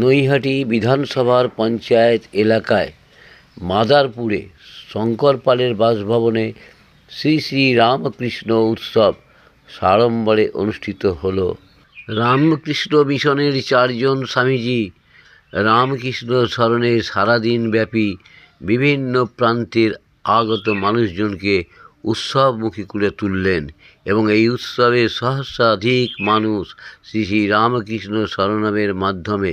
নৈহাটি বিধানসভার পঞ্চায়েত এলাকায় মাদারপুরে শঙ্কর পালের বাসভবনে শ্রী শ্রী রামকৃষ্ণ উৎসব সাড়ম্বরে অনুষ্ঠিত হল। রামকৃষ্ণ মিশনের 4 জন স্বামীজি রামকৃষ্ণ স্মরণে সারাদিন ব্যাপী বিভিন্ন প্রান্তের আগত মানুষজনকে উৎসবমুখী করে তুললেন এবং এই উৎসবে সহস্রাধিক মানুষ শ্রী শ্রী রামকৃষ্ণ স্মরণামের মাধ্যমে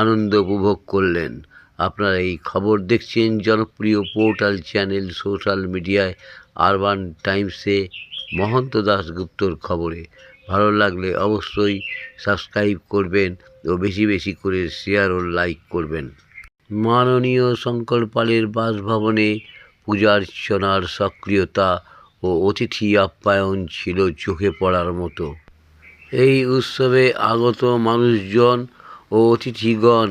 আনন্দ উপভোগ করলেন। আপনারা এই খবর দেখছেন জনপ্রিয় পোর্টাল চ্যানেল সোশ্যাল মিডিয়ায় আরবান টাইমসে মহন্ত দাশগুপ্তর খবরে। ভালো লাগলে অবশ্যই সাবস্ক্রাইব করবেন ও বেশি বেশি করে শেয়ার ও লাইক করবেন। মাননীয় শঙ্কর পালের বাসভবনে পূজার্চনার সক্রিয়তা ও অতিথি আপ্যায়ন ছিল চোখে পড়ার মতো। এই উৎসবে আগত মানুষজন ও অতিথিগণ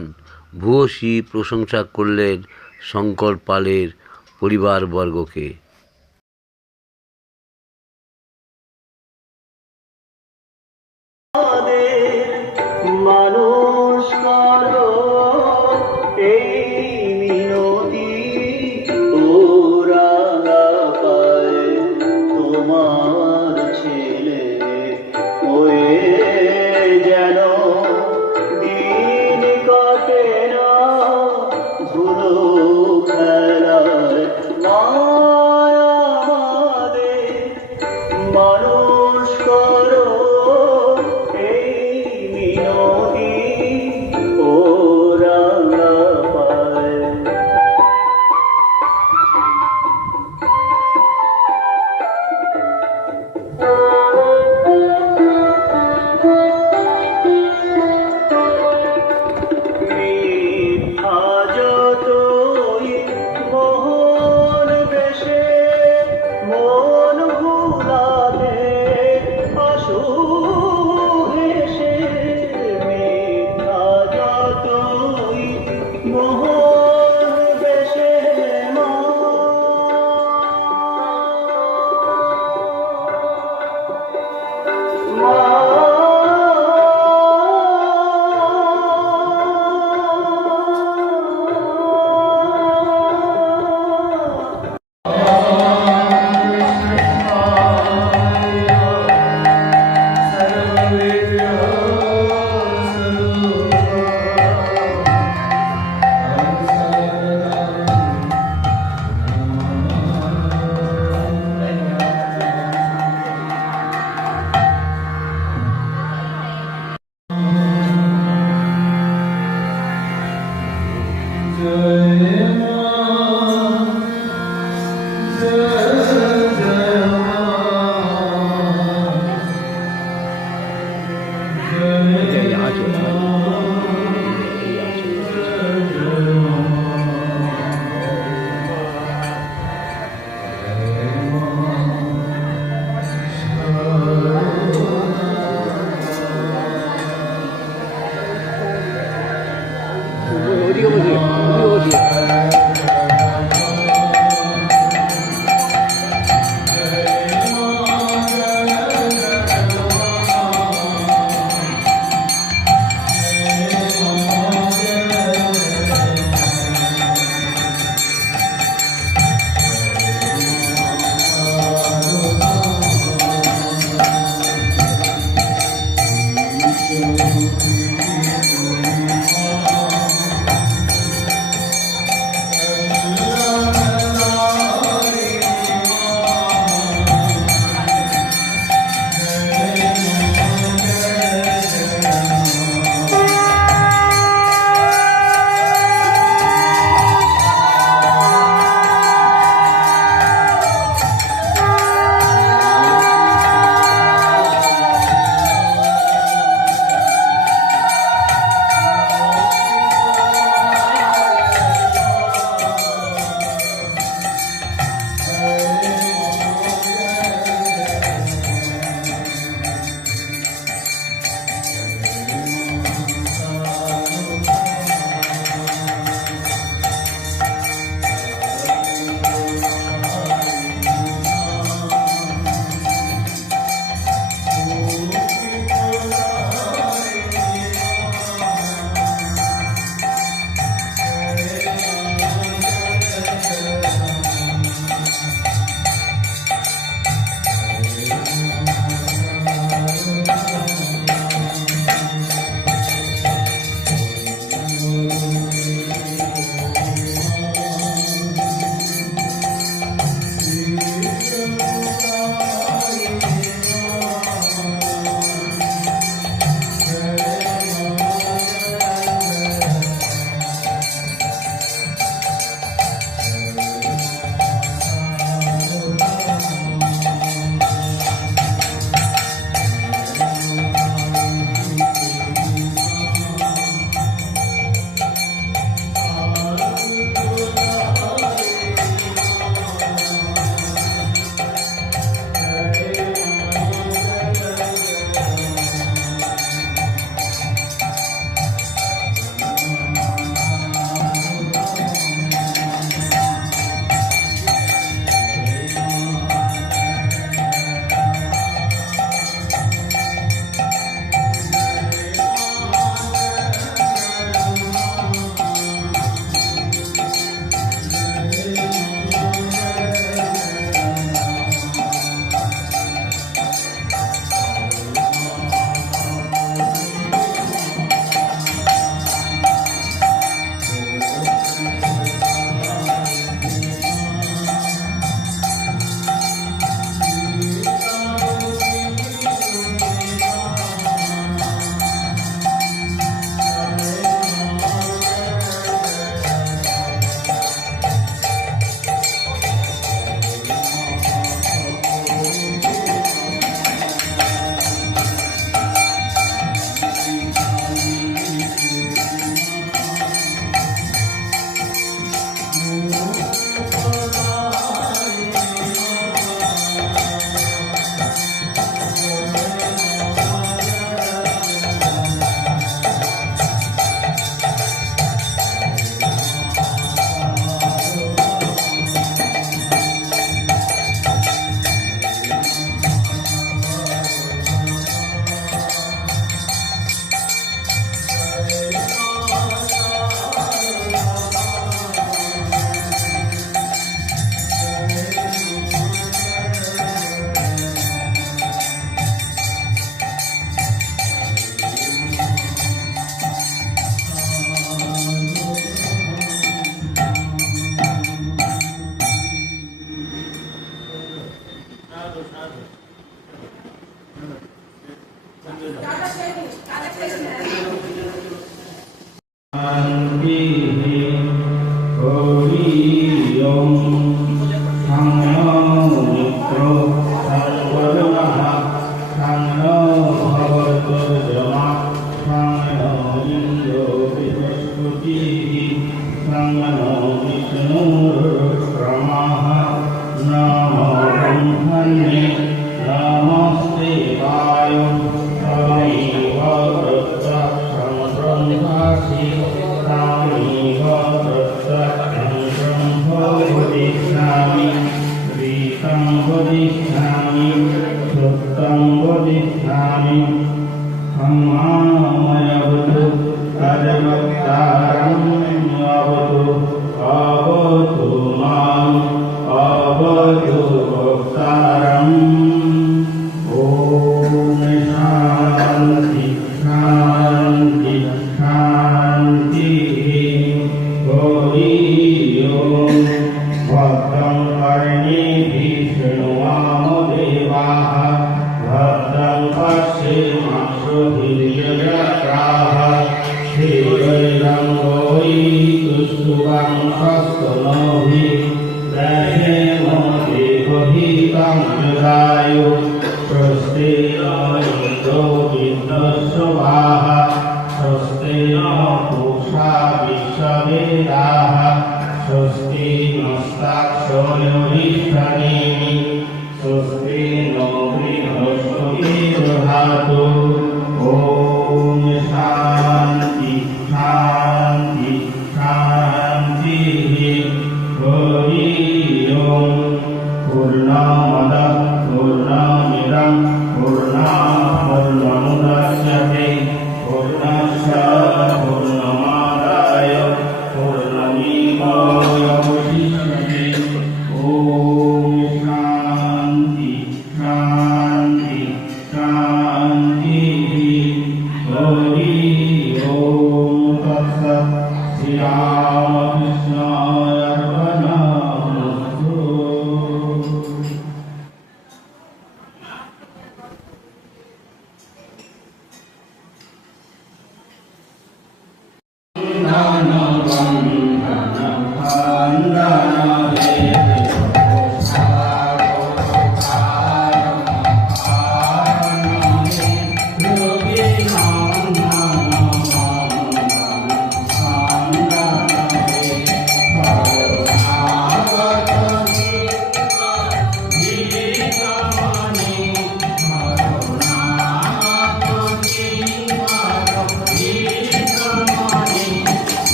ভূয়সী প্রশংসা করলেন শঙ্কর পালের পরিবারবর্গকে।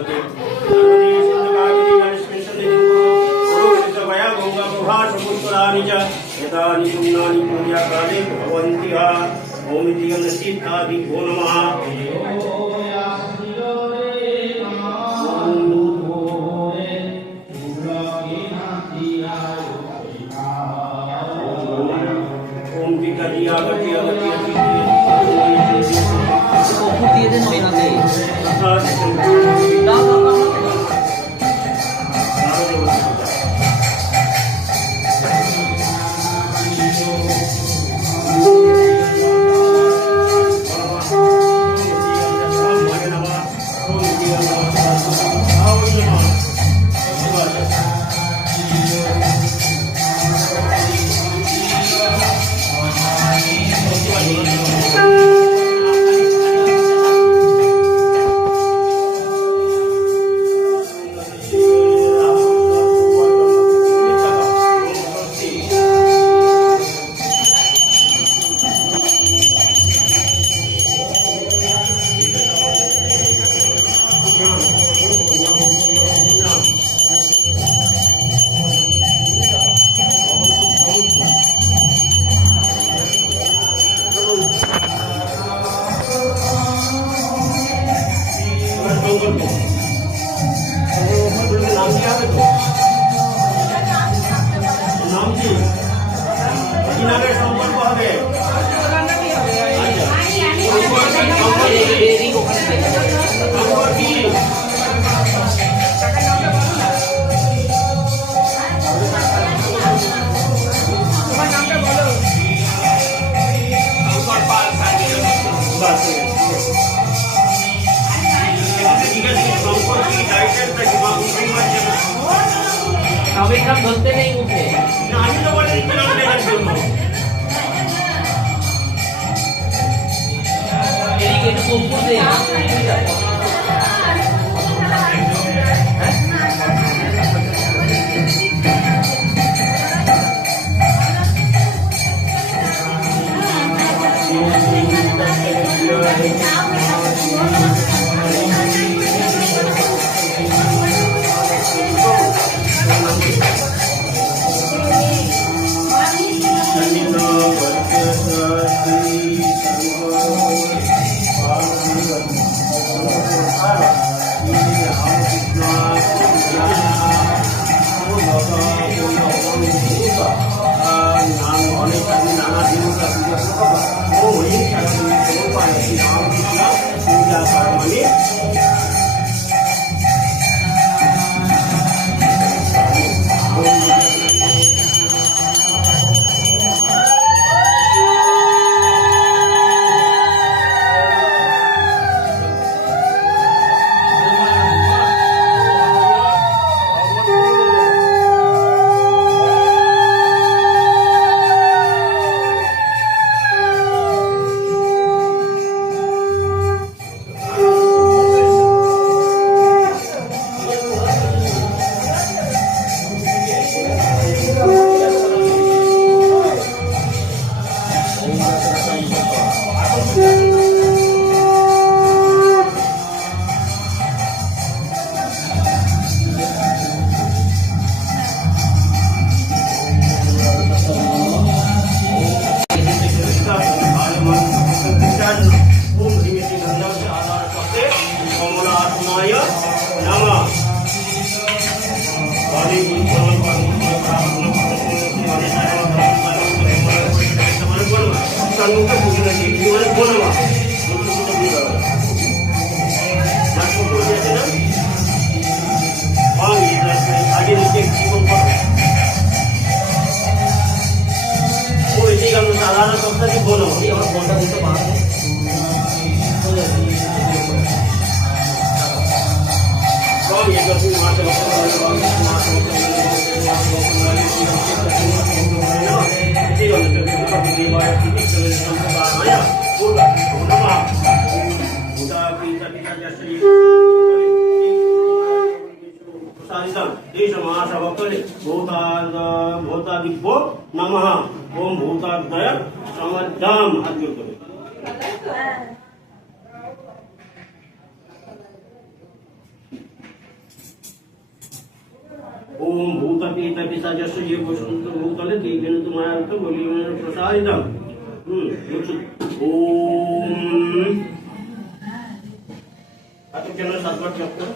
সর্বদে সর্বদে সন্তকাগতি গণেশমেশনে পুরোহিত গয়া গঙ্গা প্রভা সমুদ্রানি চ এতানি পুণ্যানি পুণ্যকালে ভবন্তি হা ওম ইতি গণসিদ্ধাদি ভো নমঃ ओम पिताजी आगति आगति দিয়ে দেন মেনাতে সবাই কাম ধরতে নেই উঠে আমি তো বলি নাম লেখার জন্য এদিকে একটু কম্পোজ দেই भूतादिभ्यो नमः ओम भूतादय समद्धाम हाथ जोड़ करो। ओम भूत पीत पिशाचस्य ये वसंत भूतले देवेन तुम्हारे बलिवेन प्रसादितम ओम आता केना 7 बार जप करो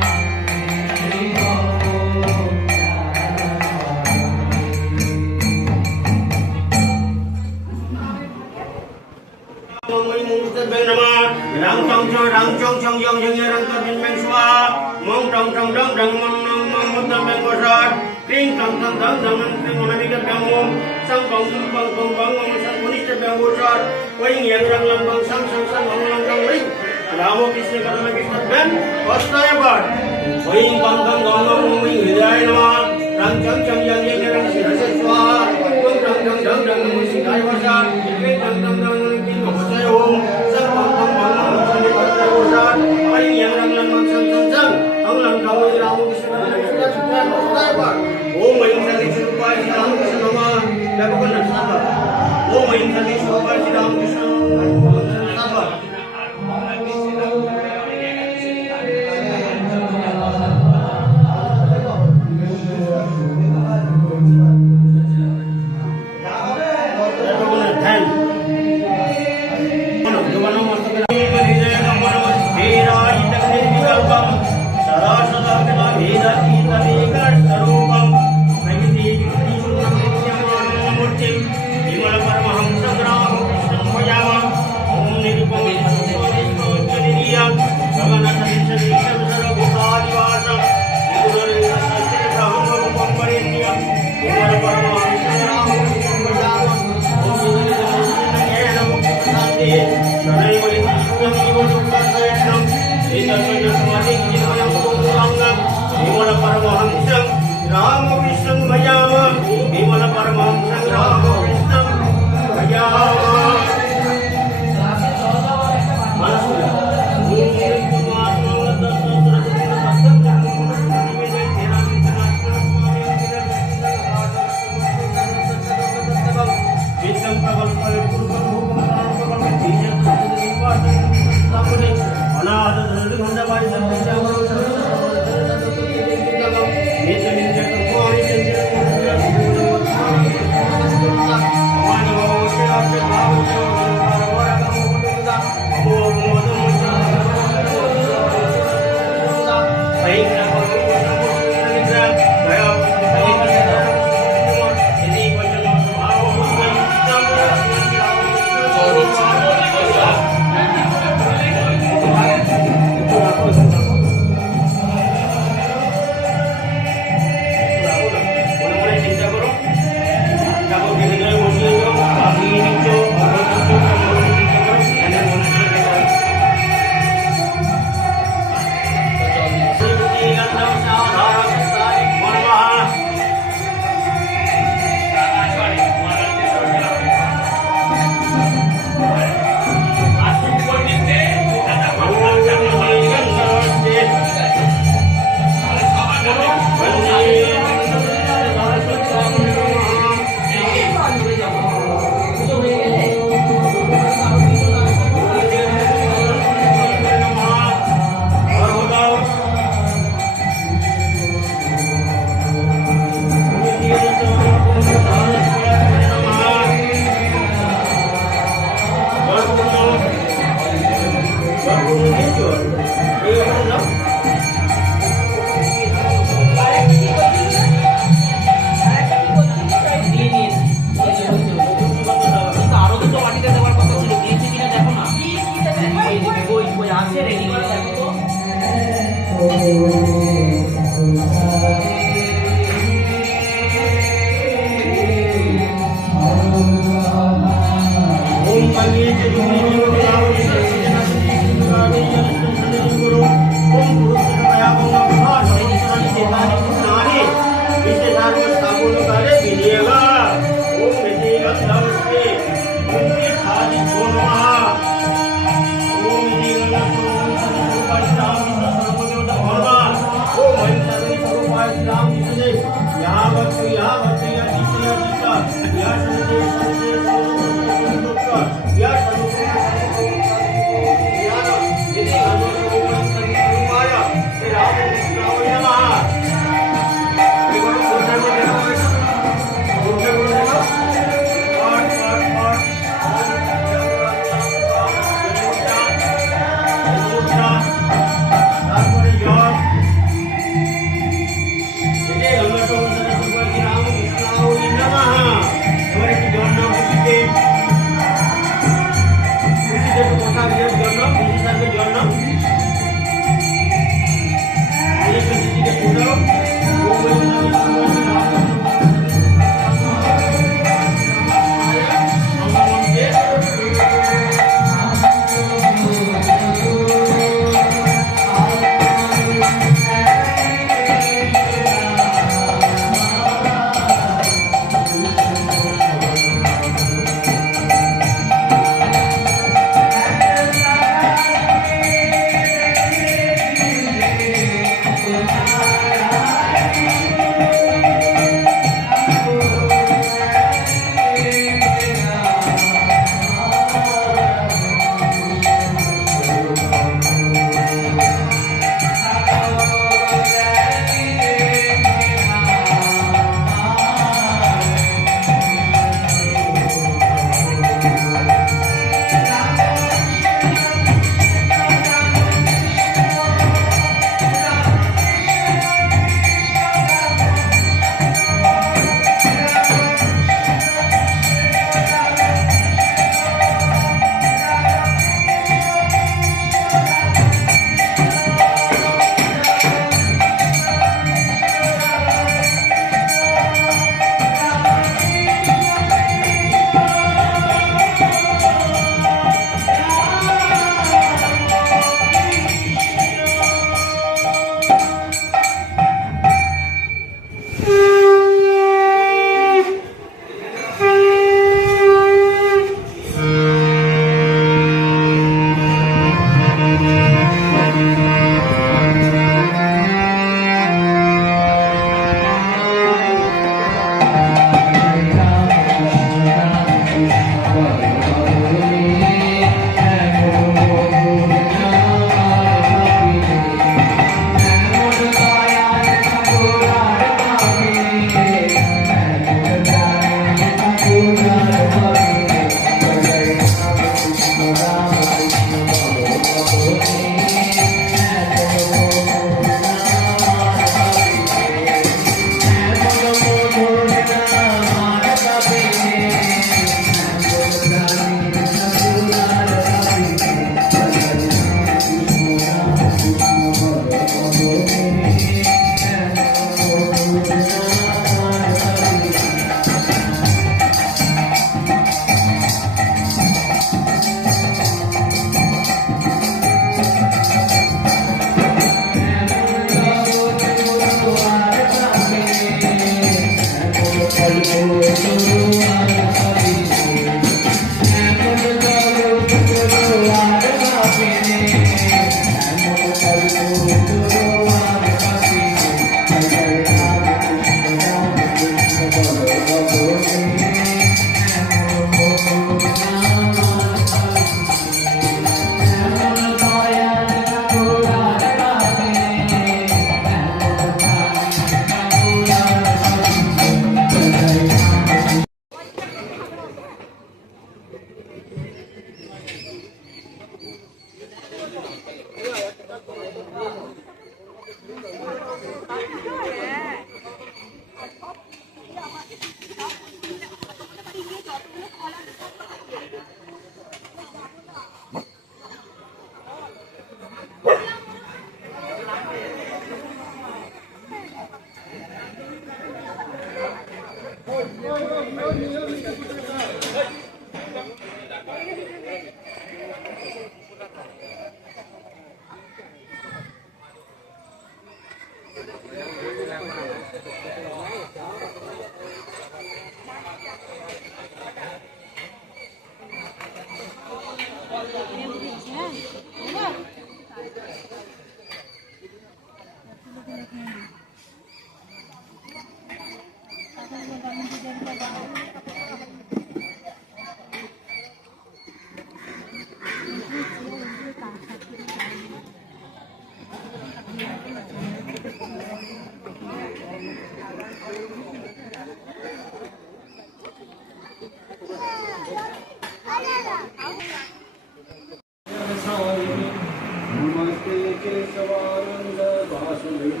नमस्ते केशवानंद वासुदेव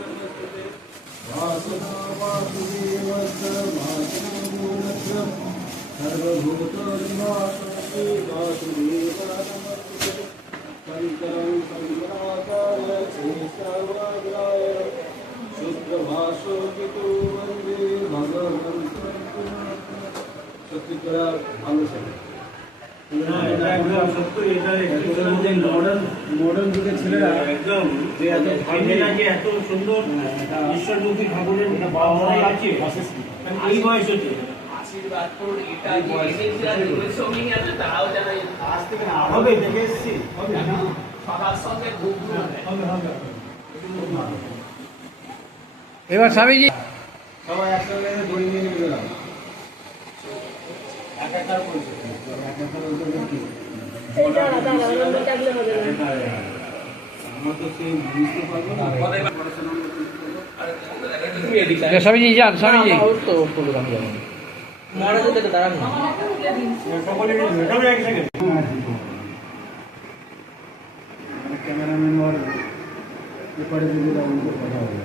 नमस्ते वासुदेवस्य वासुदेवस्य सर्वभूतनिवासते वासुदेव नमस्ते शंकरं शंकराचार्य शेषावग्राय शुद्धभाषोकितो वन्दे भगवन्तं सत्यकरा आलोचना মডার্ন যুগের ছেলেরা একদম যে এত ভাবনা যে এত সুন্দর ঈশ্বরমুখী ঠাকুরের ভাবনাই আছে এই বয়স হচ্ছে আশীর্বাদ করুন, এটা যে এনেছিলাম এগুলোর সঙ্গে আছে তারাও জানাই আজ থেকে না হবে দেখে এসছি সবার সঙ্গে খুব এবার স্বামীজি সবাই একসঙ্গে দড়ি নিয়ে নিয়ে গেলাম একাকার করছে একাকার বলতে কি আমার তো সেই বুঝতে পারবো না স্বামীজি যান স্বামীজি মহারাজের থেকে দাঁড়ান না। সকলে এক সেকেন্ড ক্যামেরাম্যান আর এপারে যদি কথা হবে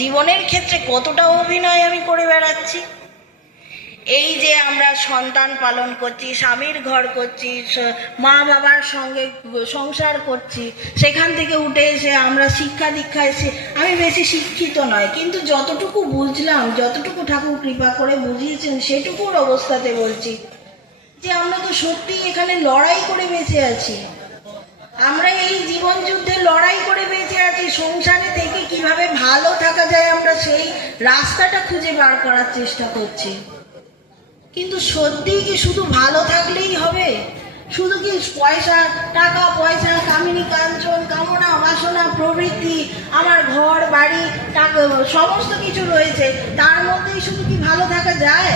জীবনের ক্ষেত্রে কতটা অভিনয় আমি করে বেড়াচ্ছি। এই যে আমরা সন্তান পালন করছি, স্বামীর ঘর করছি, মা বাবার সঙ্গে সংসার করছি, সেখান থেকে উঠে এসে আমরা শিক্ষা দীক্ষা এসে, আমি বেশি শিক্ষিত নয়, কিন্তু যতটুকু বুঝলাম, যতটুকু ঠাকুর কৃপা করে বুঝিয়েছেন সেটুকুর অবস্থাতে বলছি যে আমরা তো সত্যি এখানে লড়াই করে বেঁচে আছি। আমরা এই জীবন যুদ্ধে লড়াই করে বেঁচে আছি। সংসারে থেকে কিভাবে ভালো থাকা যায় আমরা সেই রাস্তাটা খুঁজে বার করার চেষ্টা করছি। কিন্তু সত্যি কি শুধু ভালো থাকলেই হবে? শুধু কি পয়সা, টাকা পয়সা, কামিনী কাঞ্চন, কামনা বাসনা প্রবৃত্তি, আমার ঘর বাড়ি টাকা সমস্ত কিছু রয়েছে, তার মধ্যেই শুধু কি ভালো থাকা যায়?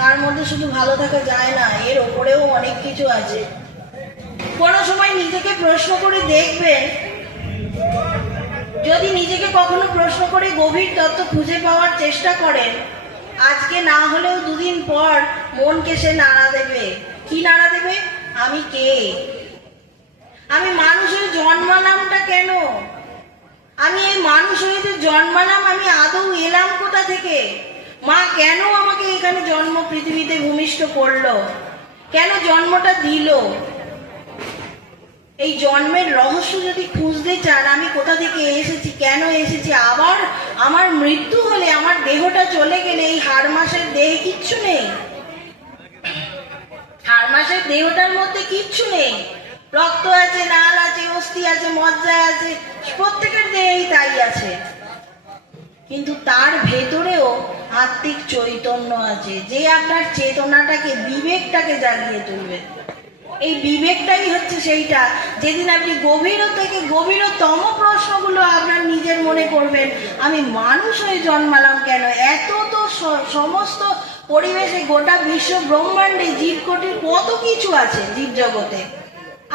তার মধ্যে শুধু ভালো থাকা যায় না, এর ওপরেও অনেক কিছু আছে। কোনো সময় নিজেকে প্রশ্ন করে দেখবেন, যদি নিজেকে কখনো প্রশ্ন করে গভীর তত্ত্ব খুঁজে পাওয়ার চেষ্টা করেন, আজকে না হলেও দুদিন পর মনকে সে নাড়া দেবে। কি নাড়া দেবে? আমি কে? আমি মানুষের জন্মালামটা কেন? আমি এই মানুষ হয়ে যে জন্মালাম, আমি আদৌ এলাম কোথা থেকে? মা কেন আমাকে এখানে জন্ম পৃথিবীতে ভূমিষ্ঠ করলো? কেন জন্মটা দিল? এই জন্মের রহস্য যদি খুঁজতে চান, আমি কোথা থেকে এসেছি, কেন এসেছি, আবার আমার মৃত্যু হলে, আমার দেহটা চলে গেলে এই হাড় মাসের দেহে কিচ্ছু নেই। হাড় মাসের দেহটার মধ্যে কিচ্ছু নেই। রক্ত আছে, নাল আছে, অস্থি আছে, মজ্জা আছে, প্রত্যেকের দেহেই তাই আছে। কিন্তু তার ভেতরেও আত্মিক চৈতন্য আছে, যে আপনার চেতনাটাকে, বিবেকটাকে জাগিয়ে তুলবে। এই বিবেকটাই হচ্ছে সেইটা, যেদিন আপনি গভীর থেকে গভীরতম প্রশ্নগুলো আপনার নিজের মনে করবেন, আমি মানুষ হয়ে জন্মালাম কেন? এত তো সমস্ত পরিবেশে, গোটা বিশ্ব ব্রহ্মাণ্ডে জীবকোটির কত কিছু আছে, জীব জগতে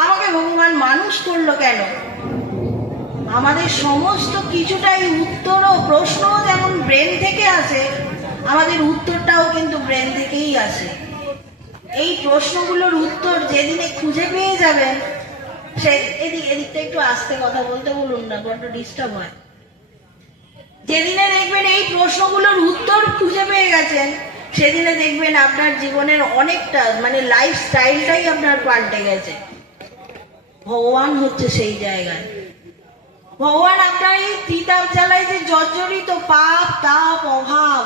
আমাকে ভগবান মানুষ করলো কেন? আমাদের সমস্ত কিছুটাই উত্তর ও প্রশ্ন যেমন ব্রেন থেকে আসে, আমাদের উত্তরটাও কিন্তু ব্রেন থেকেই আসে। এই প্রশ্নগুলোর উত্তর যেদিনে খুঁজে পেয়ে যাবেন, সে এদিকটা একটু আস্তে কথা বলতে বলুন না, বড্ড ডিস্টার্ব হয়। যেদিনে দেখবেন এই প্রশ্নগুলোর উত্তর খুঁজে পেয়ে গেছেন, সেদিনে দেখবেন আপনার জীবনের অনেকটা, মানে লাইফ স্টাইলটাই আপনার পাল্টে গেছে। ভগবান হচ্ছে সেই জায়গায়। ভগবান আপনার এই ত্রিতাপ জ্বালায় যে জর্জরিত পাপ, তাপ, অভাব,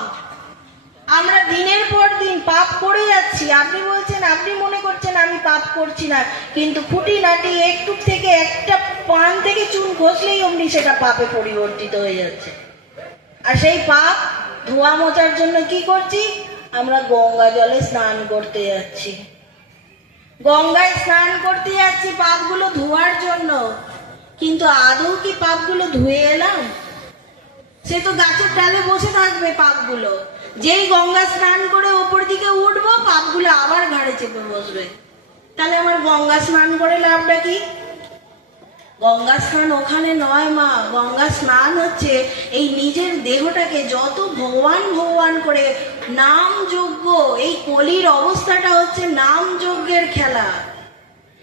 আমরা দিনের পর দিন পাপ করে যাচ্ছি। আপনি বলছেন, আপনি মনে করছেন আমি পাপ করছি না, কিন্তু খুঁটিনাটি একটু থেকে একটা পান থেকে চুন ঘষলেই অমনি সেটা পাপে পরিবর্তিত হয়ে যাচ্ছে। আর সেই পাপ ধোয়া মোছার জন্য কি করছি? আমরা গঙ্গা জলে স্নান করতে যাচ্ছি, গঙ্গায় স্নান করতে যাচ্ছি পাপগুলো ধোয়ার জন্য। কিন্তু আদৌ কি পাপগুলো ধুয়ে এলাম? সে তো গাছের ডালে বসে থাকবে পাপগুলো। যেই গঙ্গা স্নান করে ওপর দিকে উঠবো, পাপগুলো আবার ঘাড়ে চেপে বসবে। তাহলে আমার গঙ্গা স্নান করে লাভটা কি? গঙ্গা স্নান ওখানে নয় মা, গঙ্গা স্নান হচ্ছে এই নিজের দেহটাকে যত ভগবান ভগবান করে নাম যজ্ঞ, এই কলির অবস্থাটা হচ্ছে নাম যজ্ঞের খেলা।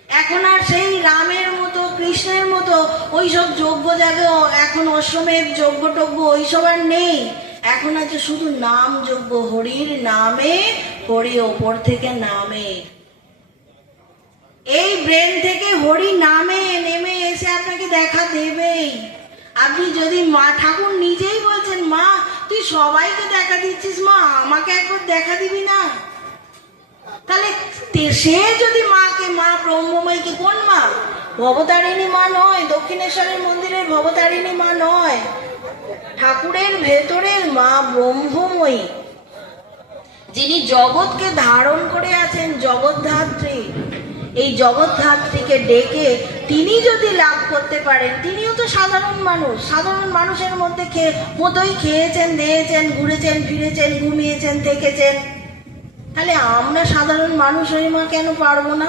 এখন আর সেই রামের মতো, কৃষ্ণের মতো ওইসব যজ্ঞ জাগে, এখন অশ্বমেধ যজ্ঞ টজ্ঞ ওইসব আর নেই। এখন আছে শুধু নাম যজ্ঞ, হরির নামে, হরি ওপর থেকে নামে। এই ব্রেন থেকে হরি নামে নেমে এসে আপনাকে দেখা দেবেই। আপনি যদি মা, ঠাকুর নিজেই বলছেন, মা তুই সবাইকে দেখা দিচ্ছিস, মা আমাকে একবার দেখা দিবি না? তাহলে সে যদি মাকে, মা ব্রহ্মময়ীকে, কোন মা? ভবতারিণী মা নয়, দক্ষিণেশ্বরের মন্দিরের ভবতারিণী মা নয়, ঠাকুরের ভেতরের মা ব্রহ্মময়ী, যিনি জগৎকে ধারণ করে আছেন, জগৎধাত্রী। এই জগৎধাত্রীকে ডেকে তিনি যদি লাভ করতে পারেন, তিনিও তো সাধারণ মানুষ, সাধারণ মানুষের মধ্যে মতোই খেয়েছেন, দিয়েছেন, ঘুরেছেন, ফিরেছেন, ঘুমিয়েছেন, থেকেছেন। তাহলে আমরা সাধারণ মানুষ হয়ে মা কেন পারবো না?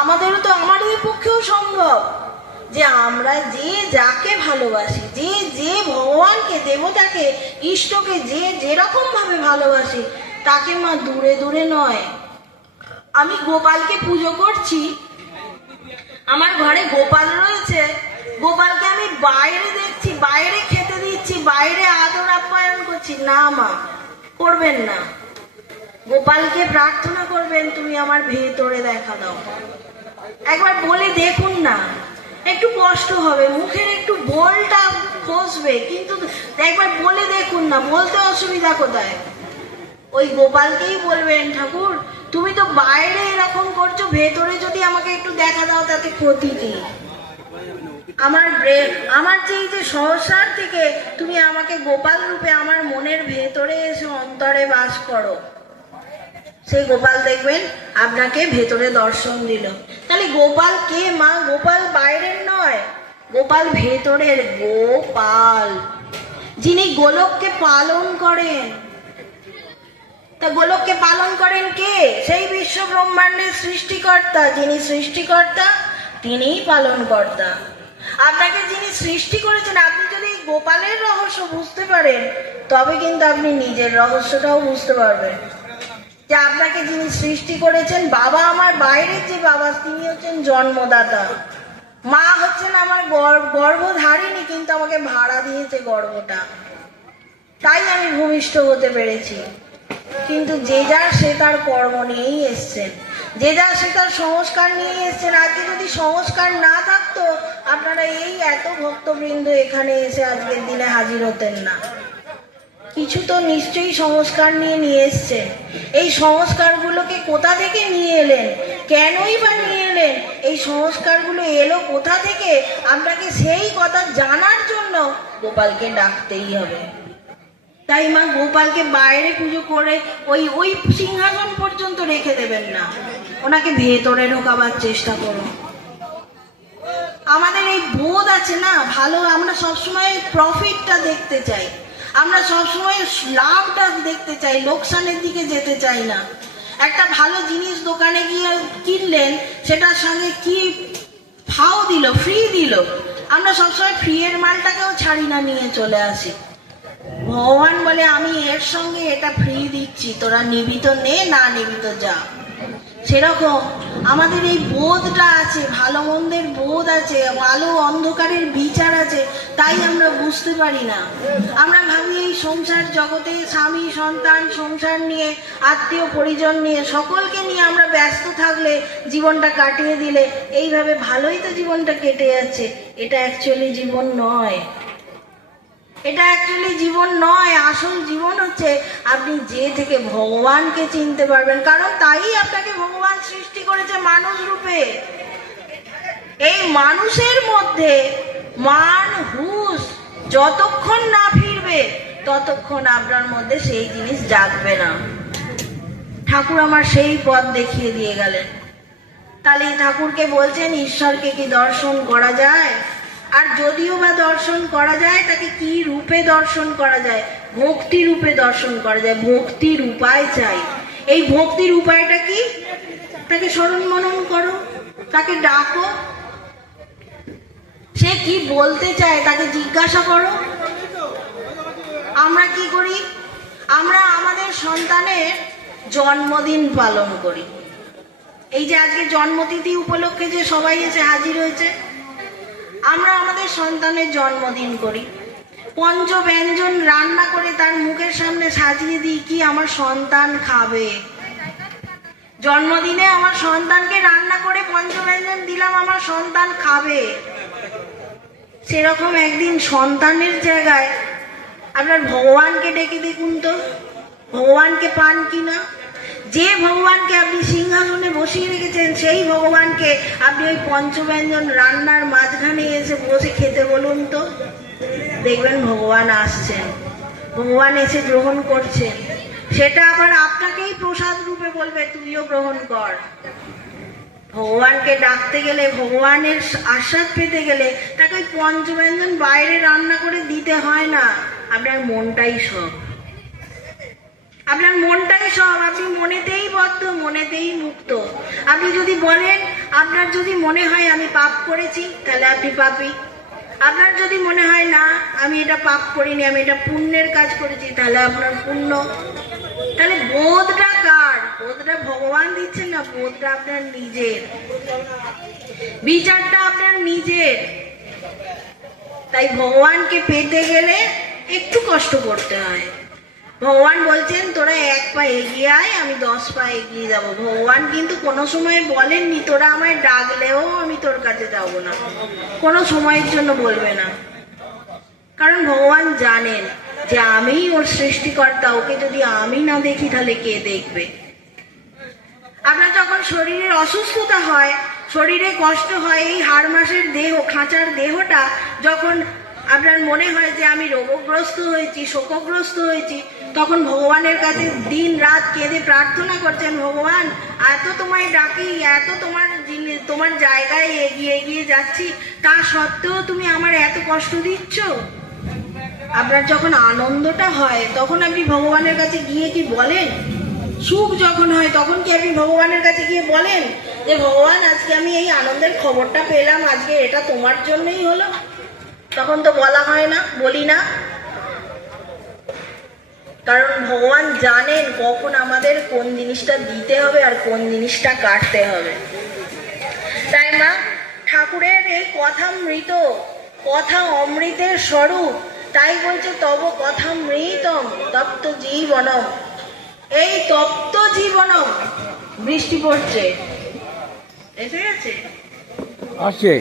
আমাদেরও তো, আমাদের পক্ষেও সম্ভব যে আমরা যে যাকে ভালোবাসি, যে যে ভগবানকে, দেবতাকে, ইষ্টকে যে যেরকম ভাবে ভালোবাসি, তাকে মা দূরে দূরে নয়। আমি গোপালকে পুজো করছি, আমার ঘরে গোপাল রয়েছে, গোপালকে আমি বাইরে দেখছি, বাইরে খেতে দিচ্ছি, বাইরে আদর আপ্যায়ন করছি। না মা, করবেন না। গোপালকে প্রার্থনা করবেন, তুমি আমার ভেতরে দেখা দাও। একবার বলে দেখুন না, একটু কষ্ট হবে, মুখের একটু বোলটা খসবে, কিন্তু একবার বলে দেখুন না, বলতে অসুবিধা কোথায়? ওই গোপালকেই বলবেন, ঠাকুর তুমি তো বাইরে এরকম করছো, ভেতরে যদি আমাকে একটু দেখা দাও তাতে ক্ষতি কি? আমার যে সহসার থেকে তুমি আমাকে গোপাল রূপে আমার মনের ভেতরে এসে অন্তরে বাস করো। সেই গোপাল দেখবেন আপনাকে ভেতরে দর্শন দিল। তাহলে গোপাল কে মা? গোপাল বাইরের নয়, গোপাল ভেতরের গোপাল, যিনি গোলককে পালন করেন। তা গোলককে পালন করেন কে? সেই বিশ্ব ব্রহ্মাণ্ডের সৃষ্টিকর্তা। যিনি সৃষ্টিকর্তা তিনিই পালনকর্তা। আপনাকে যিনি সৃষ্টি করেছেন, আপনি যদি গোপালের রহস্য বুঝতে পারেন তবে কিন্তু আপনি নিজের রহস্যটাও বুঝতে পারবেন, যে আপনাকে যিনি সৃষ্টি করেছেন। বাবা আমার বাইরের যে বাবা, তিনি হচ্ছেন জন্মদাতা। মা হচ্ছেন আমার গর্ভধারিণী, কিন্তু আমাকে ভাড়া দিয়েছে গর্ভটা, তাই আমি ভূমিষ্ঠ হতে পেরেছি। কিন্তু যে যার সে তার কর্ম নিয়েই এসছেন, যে যার সে তার সংস্কার নিয়ে এসছেন। আজকে যদি সংস্কার না থাকতো, আপনারা এই এত ভক্তবৃন্দ এখানে এসে আজকের দিনে হাজির হতেন না। কিছু তো নিশ্চয়ই সংস্কার নিয়ে এসছেন। এই সংস্কারগুলোকে কোথা থেকে নিয়ে এলেন, কেনই বা নিয়ে এলেন, এই সংস্কারগুলো এলো কোথা থেকে, আপনাকে সেই কথা জানার জন্য গোপালকে ডাকতেই হবে। তাই মা, গোপালকে বাইরে পুজো করে ওই সিংহাসন পর্যন্ত রেখে দেবেন না, ওনাকে ভেতরে ঢোকাবার চেষ্টা করুন। আমাদের এই বোধ আছে না ভালো, আমরা সবসময় প্রফিটটা দেখতে চাই, আমরা সবসময় লাভটা দেখতে চাই, লোকসানের দিকে যেতে চাই না। একটা ভালো জিনিস দোকানে গিয়ে কিনলেন, সেটার সঙ্গে কি ফাও দিল, ফ্রি দিল, আমরা সবসময় ফ্রি এর মালটাকেও ছাড়ি না, নিয়ে চলে আসি। ভগবান বলে আমি এর সঙ্গে এটা ফ্রি দিচ্ছি, তোরা নিবি তো নে, না নিবি তো যা। সেরকম আমাদের এই বোধটা আছে, ভালো মন্দের বোধ আছে, আলো অন্ধকারের বিচার আছে, তাই আমরা বুঝতে পারি না। আমরা ভাবি এই সংসার জগতে স্বামী সন্তান সংসার নিয়ে, আত্মীয় পরিজন নিয়ে, সকলকে নিয়ে আমরা ব্যস্ত থাকলে, জীবনটা কাটিয়ে দিলে এইভাবে ভালোই তো জীবনটা কেটে যাচ্ছে। এটা অ্যাকচুয়ালি জীবন নয়, এটা অ্যাকচুয়ালি জীবন নয়। আসল জীবন হচ্ছে আপনি যে থেকে ভগবানকে চিনতে পারবেন, কারণ তাই আপনাকে ভগবান সৃষ্টি করেছে মানুষ রূপে। এই মানুষের মধ্যে মান হুঁশ যতক্ষণ না ফিরবে, ততক্ষণ আপনার মধ্যে সেই জিনিস জাগবে না। ঠাকুর আমার সেই পথ দেখিয়ে দিয়ে গেলেন। তাহলে ঠাকুরকে বলছেন, ঈশ্বরকে কি দর্শন করা যায়? আর যদিও বা দর্শন করা যায়, তাকে কি রূপে দর্শন করা যায়? ভক্তি রূপে দর্শন করা যায়। ভক্তির উপায় চাই। এই ভক্তির উপায়টা কি? তাকে স্মরণ মনন করো, তাকে ডাকো, সে কি বলতে চায় তাকে জিজ্ঞাসা করো। আমরা কি করি? আমরা আমাদের সন্তানের জন্মদিন পালন করি। এই যে আজকে জন্মতিথি উপলক্ষে যে সবাই এসে হাজির হয়েছে, আমরা আমাদের সন্তানের জন্মদিন করি, পঞ্চব্যঞ্জন রান্না করে তার মুখের সামনে সাজিয়ে দিই, কি আমার সন্তান খাবে। জন্মদিনে আমার সন্তানকে রান্না করে পঞ্চব্যঞ্জন দিলাম, আমার সন্তান খাবে। সেরকম একদিন সন্তানের জায়গায় আপনার ভগবানকে ডেকে দেখুন তো, ভগবানকে পান কিনা। যে ভগবানকে আপনি সিংহাসনে বসিয়ে রেখেছেন, সেই ভগবানকে আপনি ওই পঞ্চব্যঞ্জন রান্নার মাঝখানে এসে বসে খেতে বলুন তো, দেখবেন ভগবান আসছেন, ভগবান এসে গ্রহণ করছেন। সেটা আবার আপনাকেই প্রসাদ রূপে বলবে, তুইও গ্রহণ কর। ভগবানকে ডাকতে গেলে, ভগবানের আস্বাদ পেতে গেলে তাকে ওই পঞ্চব্যঞ্জন বাইরে রান্না করে দিতে হয় না। আপনার মনটাই সব, আপনার মনটাই সব। আপনি মনেতেই বদ্ধ, মনেতেই মুক্ত। আপনি যদি বলেন, আপনার যদি মনে হয় আমি পাপ করেছি, তাহলে আপনি পাপী। আপনার যদি মনে হয় না আমি এটা পাপ করিনি, আমি এটা পুণ্যের কাজ করেছি, তাহলে আপনার পুণ্য। তাহলে বোধটা কার? বোধটা ভগবান দিচ্ছেন না, বোধটা আপনার নিজের, বিচারটা আপনার নিজের। তাই ভগবানকে পেতে গেলে একটু কষ্ট করতে হয়। ভগবান বলছেন তোরা 1 পা এগিয়ে আয়, আমি 10 পা এগিয়ে যাব। ভগবান কিন্তু কোনো সময় বলেননি তোরা আমায় ডাকলেও আমি তোর কাছে যাব না, কোনো সময়ের জন্য বলবে না। কারণ ভগবান জানেন যে আমিই ওর সৃষ্টিকর্তা, ওকে যদি আমি না দেখি তাহলে কে দেখবে। আপনার যখন শরীরের অসুস্থতা হয়, শরীরে কষ্ট হয়, এই হাড় মাসের দেহ, খাঁচার দেহটা যখন আপনার মনে হয় যে আমি রোগগ্রস্ত হয়েছি, শোকগ্রস্ত হয়েছি, তখন ভগবানের কাছে দিন রাত কেঁদে প্রার্থনা করছেন, ভগবান এত তোমায় ডাকি, এত তোমার জায়গায় এগিয়ে এগিয়ে যাচ্ছি, তা সত্ত্বেও তুমি আমার এত কষ্ট দিচ্ছ। আপনার যখন আনন্দটা হয় তখন আপনি ভগবানের কাছে গিয়ে কি বলেন? সুখ যখন হয় তখন কি আপনি ভগবানের কাছে গিয়ে বলেন যে ভগবান আজকে আমি এই আনন্দের খবরটা পেলাম, আজকে এটা তোমার জন্যই হলো? তখন তো বলা হয় না, বলি না। কারণ ভগবান জানেন কখন আমাদের কোন জিনিসটা দিতে হবে আর কোন জিনিসটা কাটতে হবে। তাই মা ঠাকুরের এই কথামৃত, কথা অমৃতের স্বরূপ, তাই বলছে তব কথামৃতম তপ্ত জীবনম। এই তপ্ত জীবনম, বৃষ্টি পড়ছে, এসে গেছে, আসছে।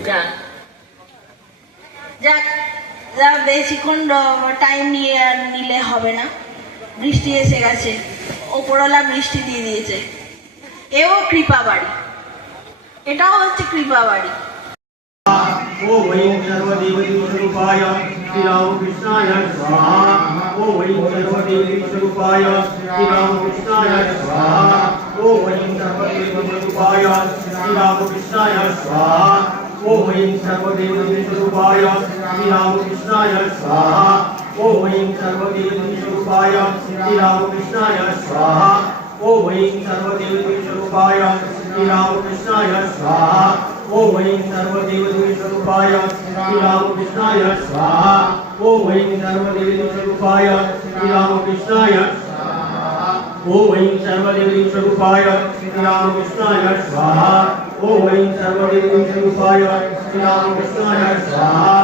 যাক যা বেশিক্ষণ টাইম নিলে হবে না, বৃষ্টি এসে গেছে, ওপরওয়ালা বৃষ্টি দিয়ে দিয়েছে। এও কৃপা বাড়ি, এটাও হচ্ছে কৃপা বাড়ি। ओ वै सर्वदेवदेवस्वरूपाय श्रीरामकृष्णाय स्वाहा। ओ वै सर्वदेवदेवस्वरूपाय श्रीरामकृष्णाय स्वाहा। ओ वै सर्वदेवदेवस्वरूपाय श्रीरामकृष्णाय स्वाहा। ओ वै सर्वदेवदेवस्वरूपाय श्रीरामकृष्णाय स्वाहा। ओ वै सर्वदेवदेवस्वरूपाय श्रीरामकृष्णाय स्वाहा। ओ वै सर्वदेवदेवस्वरूपाय श्रीरामकृष्णाय स्वाहा। ओ वै सर्वदेवदेवस्वरूपाय श्रीरामकृष्णाय स्वाहा। ओ वै सर्वदेवदेवस्वरूपाय श्रीरामकृष्णाय स्वाहा। ओ वै सर्वदेवदेवस्वरूपाय श्रीरामकृष्णाय स्वाहा। ओ वै सर्वदेवदेवस्वरूपाय श्रीरामकृष्णाय स्वाहा। ओ वै सर्वदेवदेवस्वरूपाय श्रीरामकृष्णाय स्वाहा। ओ वै सर्वदेवदेवस्वरूपाय श्रीरामकृष्णाय स्वाहा।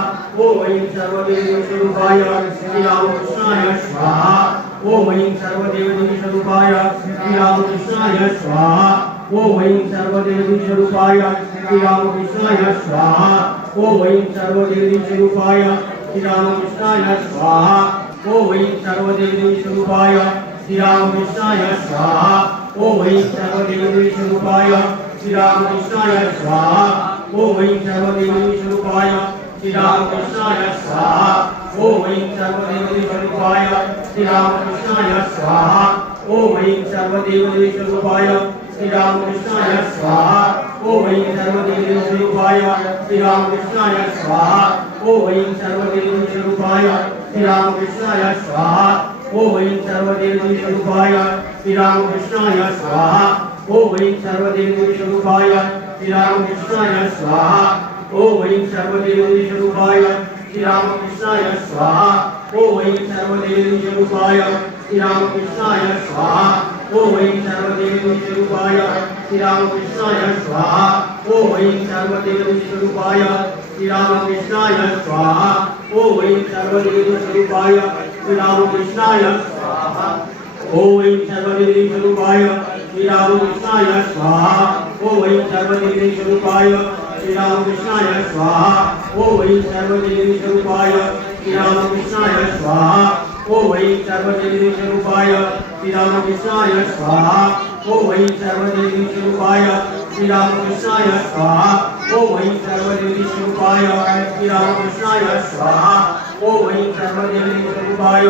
ओ वै सर्वदेवदेवस्वरूपाय श्रीरामकृष्णाय स्वाहा। ओ वै सर्वदेवदेवस्वरूपाय श्रीरामकृष्णाय स्वाहा। ओ वै सर्वदेवदेवस्वरूपाय श्रीरामकृष्णाय स्वाहा। ओ वै सर्वदेवदेवस्वरूपाय श्रीरामकृष्णाय स्वाहा। ओ वै सर्वदेवदेवस्वरूपाय श्रीरामकृष्णाय स्वाहा। ओ वै सर्वदेवदेवस्वरूपाय श्रीरामकृष्णाय स्वाहा। ओ वै सर्वदेवदेवस्वरूपाय श्रीरामकृष्णाय स्वाहा। ओ वै सर्वदेवदेवस्वरूपाय श्रीरामकृष्णाय स्वाहा। ओ वै सर्वदेवदेवस्वरूपाय श्रीरामकृष्णाय स्वाहा। ओ वै सर्वदेवदेवस्वरूपाय श्रीरामकृष्णाय स्वाहा। ओ वै सर्वदेवदेवस्वरूपाय श्रीरामकृष्णाय स्वाहा। ओ वै सर्वदेवदेवस्वरूपाय श्रीरामकृष्णाय स्वाहा। ओ वै सर्वदेवदेवस्वरूपाय श्रीरामकृष्णाय स्वाहा। ओ वै सर्वदेवदेवस्वरूपाय श्रीरामकृष्णाय स्वाहा। ओ वै सर्वदेवदेवस्वरूपाय श्रीरामकृष्णाय स्वाहा। ओ वै सर्वदेवदेवस्वरूपाय श्रीरामकृष्णाय स्वाहा। ओ वै सर्वदेवदेवस्वरूपाय श्रीरामकृष्णाय स्वाहा। ओ वै सर्वदेवदेवस्वरूपाय श्रीरामकृष्णाय स्वाहा। ओ वै सर्वदेवदेवस्वरूपाय श्रीरामकृष्णाय स्वाहा। ओ वै सर्वदेवदेवस्वरूपाय श्रीरामकृष्णाय स्वाहा। ओ वै सर्वदेवदेवस्वरूपाय श्रीरामकृष्णाय स्वाहा। ओ वै सर्वदेवदेवस्वरूपाय श्रीरामकृष्णाय स्वाहा। ओ वै सर्वदेवदेवस्वरूपाय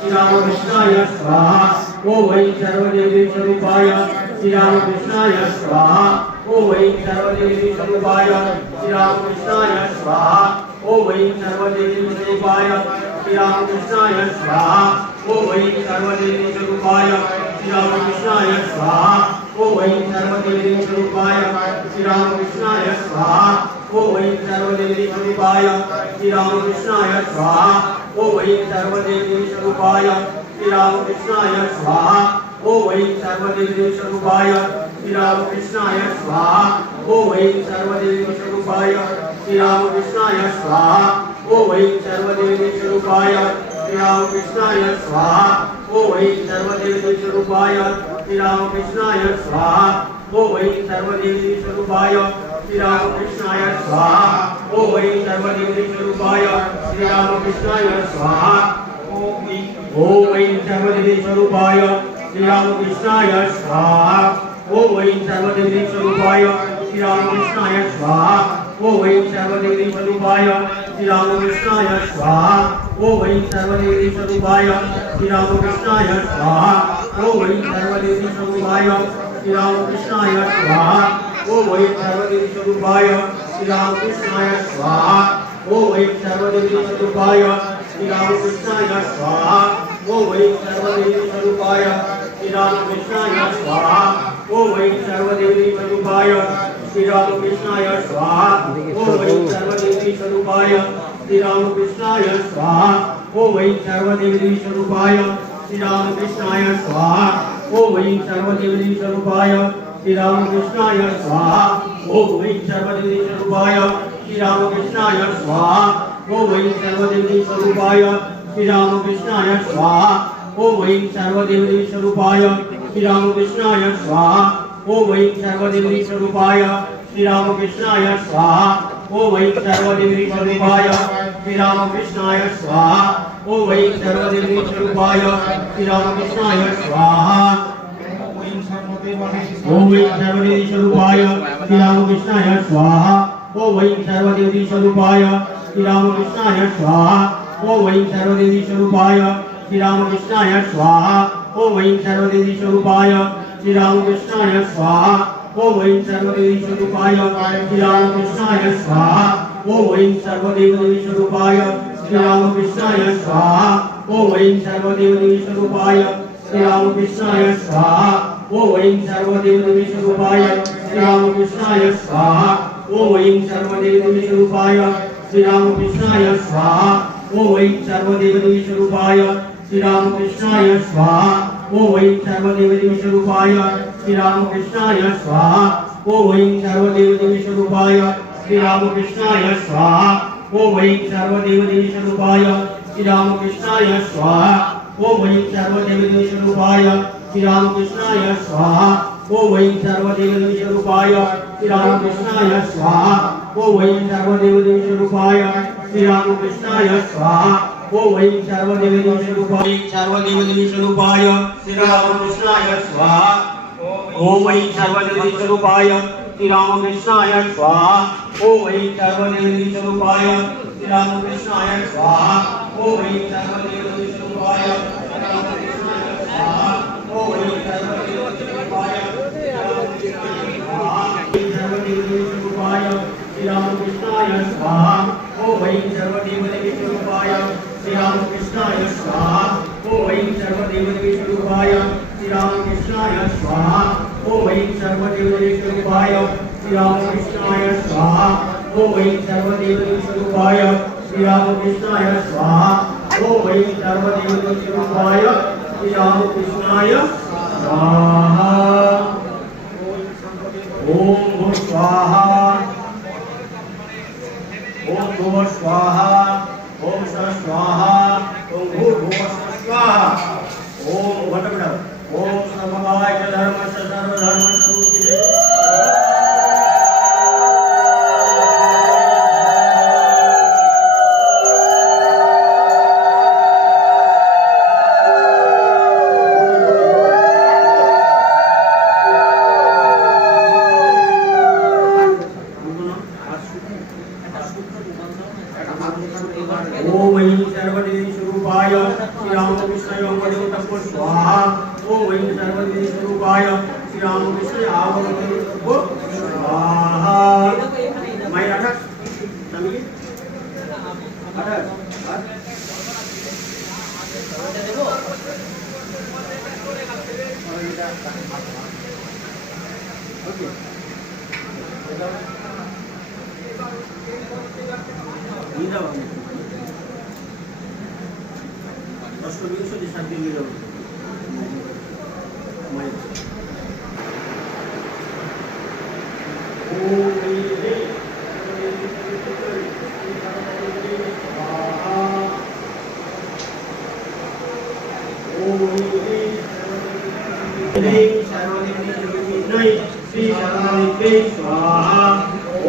श्रीरामकृष्णाय स्वाहा। ओ वै सर्वदेवदेवस्वरूपाय श्रीरामकृष्णाय स्वाहा। ओ वै सर्वदेवदेवस्वरूपाय श्रीरामकृष्णाय स्वाहा। ओ वै सर्वदेवदेवस्वरूपाय श्रीरामकृष्णाय स्वाहा। ओ वै सर्वदेवदेवस्वरूपाय श्रीरामकृष्णाय स्वाहा। ओ वै सर्वदेवदेवस्वरूपाय श्रीरामकृष्णाय स्वाहा। ओ वै सर्वदेवदेवस्वरूपाय श्रीरामकृष्णाय स्वाहा। ओ वै सर्वदेवदेवस्वरूपाय श्रीरामकृष्णाय स्वाहा। ॐ वै सर्वदेवदेवस्वरूपाय श्रीरामकृष्णाय स्वाहा ॐ वै सर्वदेवदेवस्वरूपाय श्रीरामकृष्णाय स्वाहा ॐ वै सर्वदेवदेवस्वरूपाय श्रीरामकृष्णाय स्वाहा ॐ वै सर्वदेवदेवस्वरूपाय श्रीरामकृष्णाय स्वाहा ॐ वै सर्वदेवदेवस्वरूपाय श्रीरामकृष्णाय स्वाहा ॐ वै सर्वदेवदेवस्वरूपाय श्रीरामकृष्णाय स्वाहा ॐ वै सर्वदेवदेवस्वरूपाय श्रीरामकृष्णाय स्वाहा ॐ वै सर्वदेवदेवस्वरूपाय श्रीरामकृष्णाय स्वाहा ॐ वै सर्वदेवदेवस्वरूपाय श्रीरामकृष्णाय स्वाहा ॐ वै सर्वदेवदेवस्वरूपाय श्रीरामकृष्णाय स्वाहा ॐ वै सर्वदेवदेवस्वरूपाय श्रीरामकृष्णाय स्वाहा ॐ वै सर्वदेवदेवस्वरूपाय श्रीरामकृष्णाय स्वाहा ॐ वै सर्वदेवदेवस्वरूपाय श्रीरामकृष्णाय स्वाहा ॐ वै सर्वदेवदेवस्वरूपाय श्रीरामकृष्णाय स्वाहा ॐ वै सर्वदेवदेवस्वरूपाय श्रीरामकृष्णाय स्वाहा ॐ वै सर्वदेवदेवस्वरूपाय श्रीरामकृष्णाय स्वाहा ॐ वै सर्वदेवदेवस्वरूपाय श्रीरामकृष्णाय स्वाहा ॐ वै सर्वदेवदेवस्वरूपाय श्रीरामकृष्णाय स्वाहा ॐ वै सर्वदेवदेवस्वरूपाय श्रीरामकृष्णाय स्वाहा ॐ वै सर्वदेवदेवस्वरूपाय श्रीरामकृष्णाय स्वाहा ॐ वै सर्वदेवदेवस्वरूपाय श्रीरामकृष्णाय स्वाहा ॐ वै सर्वदेवदेवस्वरूपाय श्रीरामकृष्णाय स्वाहा ॐ वै सर्वदेवदेवस्वरूपाय श्रीरामकृष्णाय स्वाहा ॐ वै सर्वदेवदेवस्वरूपाय श्रीरामकृष्णाय स्वाहा ॐ वै सर्वदेवदेवस्वरूपाय श्रीरामकृष्णाय स्वाहा ॐ वै सर्वदेवदेवस्वरूपाय श्रीरामकृष्णाय स्वाहा ॐ वै सर्वदेवदेवस्वरूपाय श्रीरामकृष्णाय स्वाहा ॐ वै सर्वदेवदेवस्वरूपाय श्रीरामकृष्णाय स्वाहा ॐ वै सर्वदेवदेवस्वरूपाय श्रीरामकृष्णाय स्वाहा ॐ वै सर्वदेवदेवस्वरूपाय श्रीरामकृष्णाय स्वाहा ॐ वै सर्वदेवदेवस्वरूपाय श्रीरामकृष्णाय स्वाहा ॐ वै सर्वदेवदेवस्वरूपाय श्रीरामकृष्णाय स्वाहा ॐ वै सर्वदेवदेवस्वरूपाय श्रीरामकृष्णाय स्वाहा ॐ वै सर्वदेवदेवस्वरूपाय श्रीरामकृष्णाय स्वाहा ॐ वै सर्वदेवदेवस्वरूपाय श्रीरामकृष्णाय स्वाहा ॐ वै सर्वदेवदेवस्वरूपाय श्रीरामकृष्णाय स्वाहा ॐ वै सर्वदेवदेवस्वरूपाय श्रीरामकृष्णाय स्वाहा ॐ वै सर्वदेवदेवस्वरूपाय श्रीरामकृष्णाय स्वाहा ॐ वै सर्वदेवदेवस्वरूपाय श्रीरामकृष्णाय स्वाहा ॐ वै सर्वदेवदेवस्वरूपाय श्रीरामकृष्णाय स्वाहा ॐ वै सर्वदेवदेवस्वरूपाय सर्वदेवदेवस्वरूपाय श्रीरामकृष्णाय स्वाहा ॐ वै सर्वदेवदेवस्वरूपाय श्रीरामकृष्णाय स्वाहा ॐ वै सर्वदेवदेवस्वरूपाय श्रीरामकृष्णाय स्वाहा ॐ वै सर्वदेवदेवस्वरूपाय श्रीरामकृष्णाय स्वाहा ॐ वै सर्वदेवदेवस्वरूपाय सर्वदेवदेवस्वरूपाय श्रीरामकृष्णाय स्वाहा ॐ वै सर्वदेवदेवस्वरूपाय श्रीरामकृष्णाय स्वाहा ॐ वै सर्वदेवदेवस्वरूपाय श्रीरामकृष्णाय स्वाहा ॐ वै सर्वदेवदेवस्वरूपाय श्रीरामकृष्णाय स्वाहा ॐ वै सर्वदेवदेवस्वरूपाय श्रीरामकृष्णाय स्वाहा ॐ वै सर्वदेवदेवस्वरूपाय श्रीरामकृष्णाय स्वाहा ॐ भूः स्वाहा ॐ भुवः स्वाहा ॐ सः स्वाहा ॐ भूर्भुवः स्वाहा ॐ वटवट ॐ समवाय धर्मस्य सर्वधर्मस्वरूपिणे ॐ वै सर्वदेवस्वरूपाय श्रीरामकृष्णाय वदेवतः स्वाहा ॐ वै सर्वदेवस्वरूपाय श्रीरामकृष्णाय आवतः स्वाहा मैं अटक समझिए अटक ओके অষ্টবিংশ সাতটি মায়ের श्री सर्वदेवी स्वाहा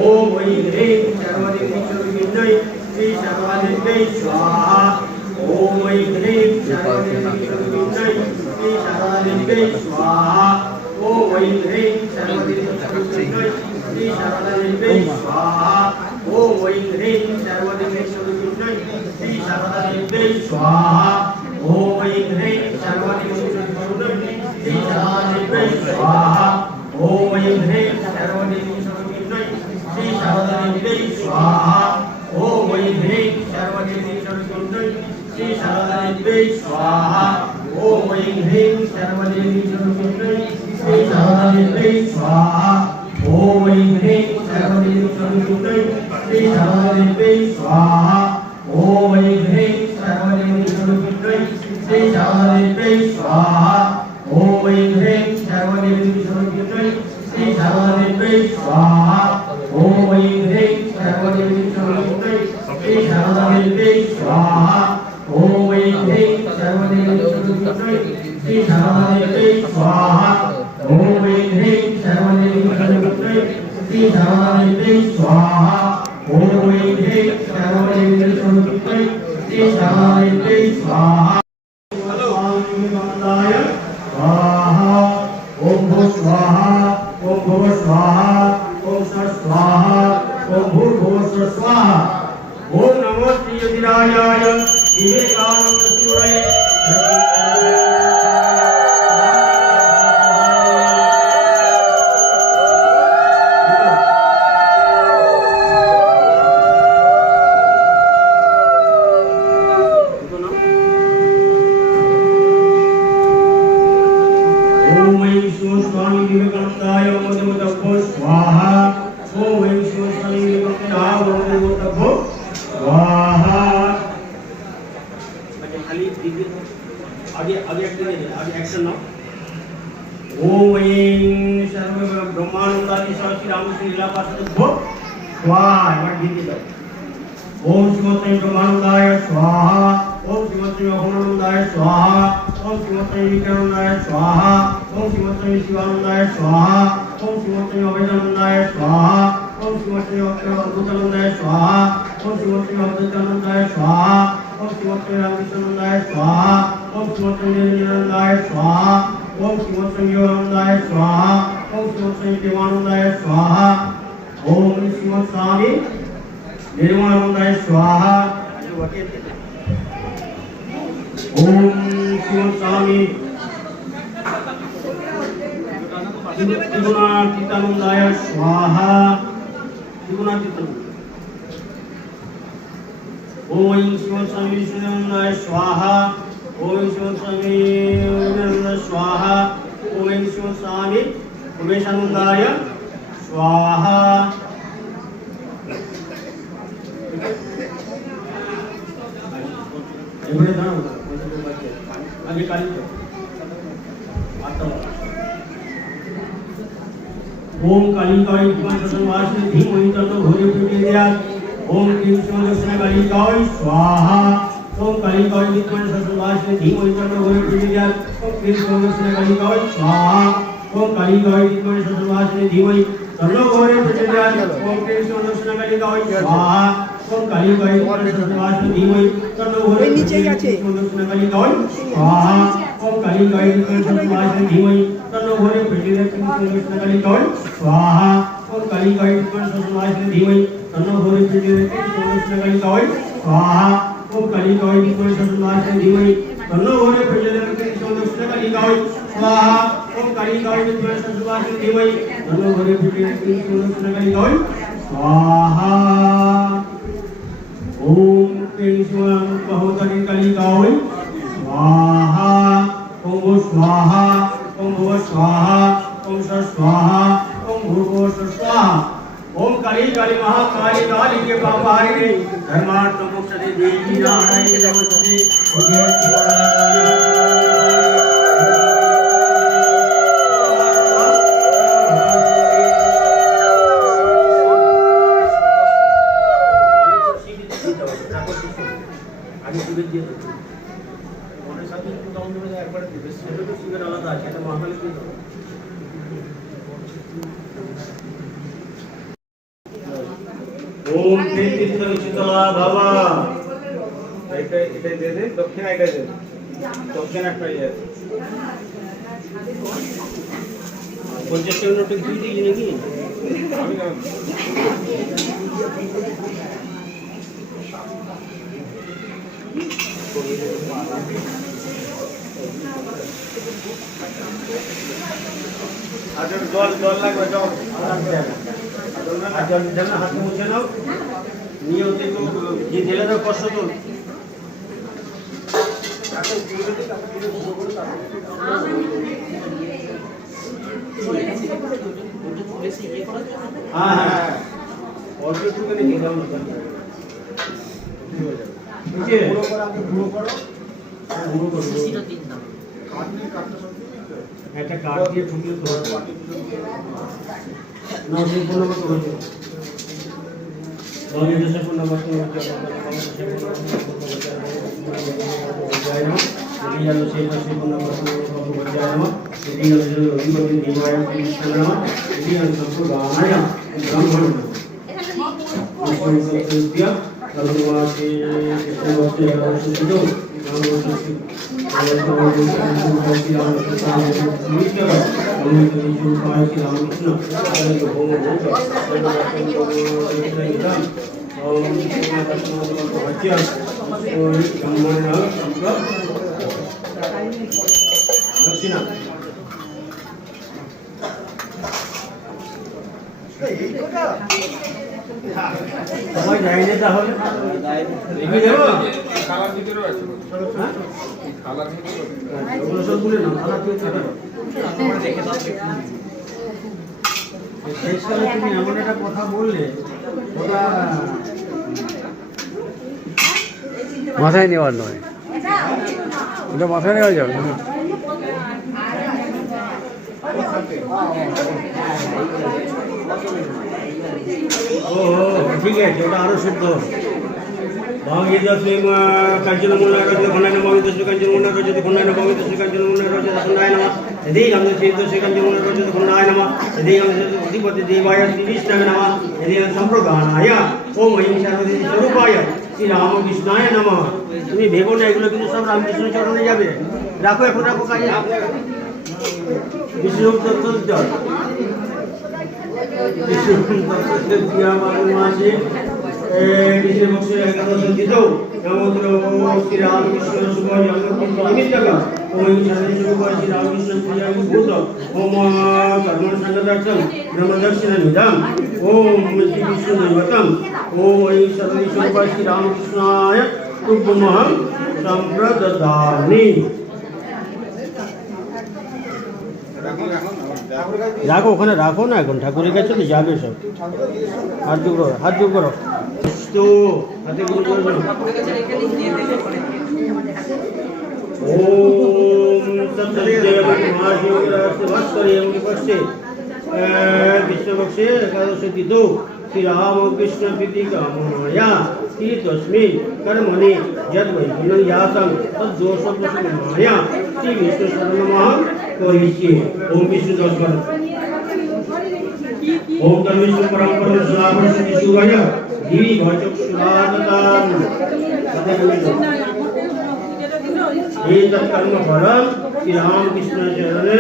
ओम वै ह्रीं सर्वदेवी श्री सर्वदेवी स्वाहा ओम वै ह्रीं सर्वदेवी श्री सर्वदेवी स्वाहा ओम वै ह्रीं सर्वदेवी श्री सर्वदेवी स्वाहा ओम वै ह्रीं सर्वदेवी श्री सर्वदेवी स्वाहा ओम वै ह्रीं सर्वदेवी श्री सर्वदेवी स्वाहा ओम वै ह्रीं सर्वदेवी श्री सर्वदेवी स्वाहा ओम वै ह्रीं सर्वदेवी श्री सर्वदेवी स्वाहा ओम वै ह्रीं सर्वदेवी श्री सर्वदेवी स्वाहा ओम वै ह्रीं सर्वदेवी श्री सर्वदेवी स्वाहा ओम वै ह्रीं सर्वदेवी श्री सर्वदेवी स्वाहा ओम वै ह्रीं सर्वदेवी श्री सर्वदेवी स्वाहा ओम वै ह्रीं सर्वदेवी श्री सर्वदेवी स्वाहा ओम वै ह्रीं सर्वदेवी श्री सर्वदेवी स्वाहा ओम वै ह्रीं सर्वदेवी श्री सर्वदेवी स्वाहा ओम वै ह्रीं सर्वदेवी श्री सर्वदेवी स्वाहा स्वाहा ओम भूः स्वाहा ओम भुवः स्वाहा ओम सः स्वाहा ओम भूर्भुवः स्वाहा ओम नमो श्री योगिराजाय विवेकानंद सूरये ओम ऐं शिव स्वामी विवेकानंदाय नमो स्वाहा ओम ऐं शिव स्वामी विवेकानंदाय नमो स्वाहा खाली आगे आगे एक्शन ना ओम ऐं सर्व ब्रह्मानंदादि श्री रामकृष्ण लीला पार्षद स्वाहा ओम श्रीमते ब्रह्मानंदाय स्वाहा ओम श्रीमते अखंडानंदाय स्वाहा ओम श्रीमते विज्ञानंदाय स्वाहा ओम श्रीमते शिवानंदाय स्वाहा ओम श्रीमते अभेदानंदाय स्वाहा ओम श्रीमते अद्भुतानंदाय स्वाहा ओम श्रीमते अद्वैतानंदाय स्वाहा ओम श्रीमते रामकृष्णानंदाय स्वाहा ओम श्रीमते निरंजनानंदाय स्वाहा ओम श्रीमते योगानंदाय स्वाहा ओम श्रीमते देवानंदाय स्वाहा ओम श्रीमते स्वामी निर्मलानंदाय स्वाहा ओम शिव स्वामी त्रिगुणातीतानंदाय स्वाहा ओम शिव स्वामी विष्णुनंदाय स्वाहा ओम शिव स्वामी विष्णुनंदाय स्वाहा ओम शिव स्वामी उमेशानंदाय स्वाहा एवढे जाणं आगे काली आता ओम कालिकाय विद्वांसवासिनी धीमहि तन्नो भूरि प्रचोदयात् ओम क्लीं दक्षिण कालिकाय स्वाहा ओम कालिकाय विद्वांसवासिनी धीमहि तन्नो भूरि प्रचोदयात् ओम क्लीं दक्षिण कालिकाय स्वाहा ओम कालिकाय विद्वांसवासिनी धीमहि तन्नो भूरि प्रचोदयात् ओम क्लीं दक्षिण कालिकाय स्वाहा ओम कालिकाय विद्वांसवासिनी धीमहि तन्नो भूरि प्रचोदयात् दक्षिण कालिकाय स्वाहा ओम कालिकाय विद्वांसवासिनी धीमहि तन्नो भूरि प्रचोदयात् दक्षिण कालिकाय स्वाहा ओम कालिकाय विद्वांसवासिनी धीमहि तन्नो भूरि प्रचोदयात् दक्षिण कालिकाय स्वाहा ओम कालिकाय विद्वांसवासिनी धीमहि तन्नो भूरि प्रचोदयात् दक्षिण कालिकाय स्वाहा ओम कालिकाय विद्वांसवासिनी धीमहि तन्नो भूरि प्रचोदयात् दक्षिण कालिकाय स्वाहा ओम क्लीं शिवां बहुतरी कालिकाय स्वाहा ओम भूः स्वाहा ओम भुवः स्वाहा ओम सः स्वाहा ओम भूर्भुवः स्वाहा ओम काली काली महाकाली काली के पापहारिणे धर्मार्थ मोक्ष दे देवी नारायणी नमस्ते আগে সুদের দিয়ে দেবে মনের সাথে তখন দেবে একবারে দেবে, সেটা তো সুদের আলাদা আছে, এটা মহাকালী দিয়ে দেবে। ওম প্রেতিত শীতলা বাবা এটাই দিয়ে দে, দক্ষিণা এটাই দে, দক্ষিণা একটাই আছে 50 টাকা নোট তুই দিলি নাকি? আমি না আচ্ছা জল লাগবে, জল জল দেন না, হাত মুছে নাও নিয়ে হচ্ছে তো যে জেলে দাও কষ্ট তো হ্যাঁ হ্যাঁ অল্প একটু করে নিয়ে যাও না বুঝে পুরো করো, পুরো করো, পুরো করো সিটা দিন দাও একটা কাট দিয়ে ঠুকিয়ে ধরো না সম্পূর্ণ মতো হচ্ছে লগে যে সম্পূর্ণ মতো হচ্ছে যায় না এই হলো সেই সম্পূর্ণ মতো হচ্ছে যায় না এই হলো যে বিপদে দিবায় কৃষ্ণ নাম এই হলো সম্পূর্ণ গানায়া ব্রাহ্মণ দিয়া ধর্মবাসী কৃষ্ণ ভক্তি সুযোগ দক্ষিণা সবাই যাই না তাহলে রেখে দেবো খালার ভিতরেও আছে খালার ভিতরেও ওগুলো সব বলে না খালার ভিতরে রেখে দাও শেষকালে তুমি এমন একটা কথা বললে ওটা মাথায় নেওয়ার নয়, ওটা মাথায় নেওয়া যাবে না। ও ঠিক আছে, ওটা আরো শুদ্ধ ভাগীরথী কাঞ্চন মুন্না রচিত খণ্ডায়ন ভাগীরথী কাঞ্চন মুন্না রচিত খণ্ডায়ন ভাগীরথী কাঞ্চন মুন্না রচিত খণ্ডায় নমঃ यदि हम श्री कांचन मुन्ना रचित खণ্ডায় नमः यदि हम अधिपति देवाय श्री विष्णवे नमः यदि हम संप्रदानाय ओम ऐं सर्वदेव स्वरूपाय श्री रामकृष्णाय नमः। তুমি ভেবো না এগুলো কিন্তু সব রামকৃষ্ণ চরণে যাবে, রাখো এখন রাখো কাজে বিষ্ণু তত্ত্ব জল বিষ্ণু তত্ত্ব দিয়া মাসে বিষ্ণু বংশের একাদশ দিত নমোত্র শ্রী রামকৃষ্ণ শুভ জন্মদিন নিমিত্তকা ওম শান্তি শুভ শ্রী রামকৃষ্ণ প্রিয় ভূত ওম কর্ম সংগদার্থম ব্রহ্মদর্শন নিদাম ওম শ্রী বিষ্ণু দৈবতম ওম ঐ শান্তি শুভ শ্রী রামকৃষ্ণায় তুভ্যমহং সম্প্রদদামি। রাখো ওখানে রাখো না, এখন ঠাকুরের কাছে তো যাবে সব। হাত যোগ করো, হাত যোগ করো তো হাতে গুলো করো। ওম সত্যদেব মহাশিবরাস্তে ভাস্করে এমনি কষ্টে বিশ্ববক্ষে একাদশ তিথৌ श्री रामकृष्ण प्रीति कामया श्री तस्मिन् कर्मणि यद्वैकुण्ठं यातं तद्दोषप्रशमनाय श्री विष्णु शरणमहं करिष्ये। ओम विष्णु दर्शन ओम तन्विष्णु परम परमेश्वराय श्री शिवाय दिवि भचक्षुरादतां एतत् कर्म फलं श्री रामकृष्ण चरणे